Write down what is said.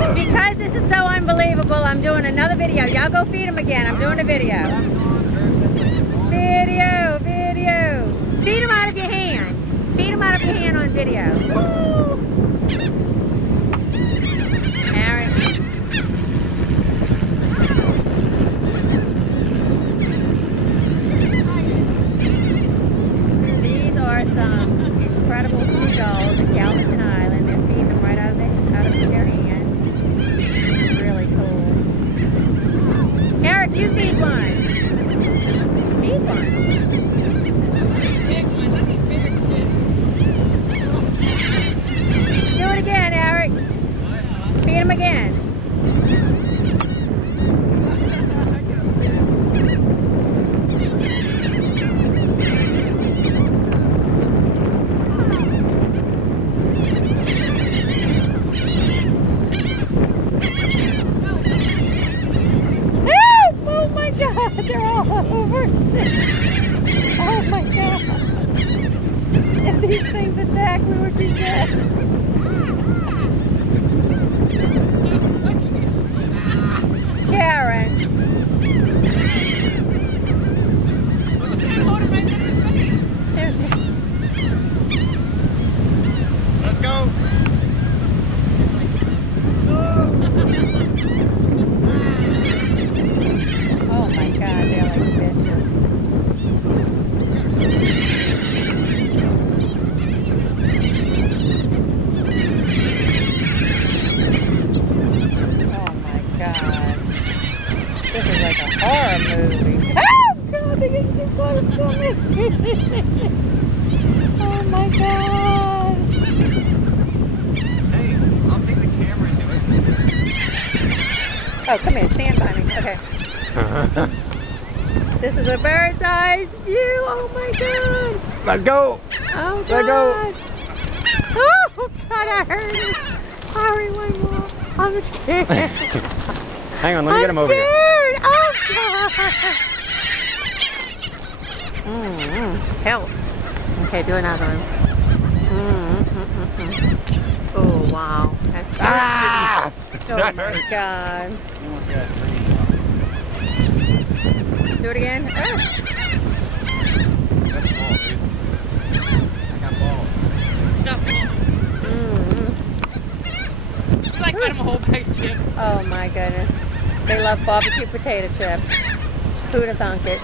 Because this is so unbelievable, I'm doing another video. Y'all go feed them again. I'm doing a video. Video. Feed them out of your hand. Feed them out of your hand on video. Aaron. These are some incredible seagulls at Galveston Island. They're feeding them right out of their hands. Really cool. Eric, you feed one. Feed one. Do it again, Eric. Feed him again. Oh my God, they're all over. Oh my God. If these things attack, we would be dead. Karen. There's Let's go. Oh my God, they're like vicious. Oh my God. This is like a horror movie. Oh God, they're getting too close to me. Oh my God. Hey, I'll take the camera and do it. Oh, come here, stand by me. Okay. This is a bird's eye view. Oh my God. Let's go. Oh God. Let go. Oh God, I heard it. Hurry, one more. I'm scared. Hang on, let me get him over here. Oh God. Help. Okay, do another one. Oh wow. That's Ah! Oh my God. Do it again. Oh. That's ball, dude. I got balls. You like fed them a whole bag of chips. Oh my goodness. They love barbecue potato chips. Who'd have thunk it?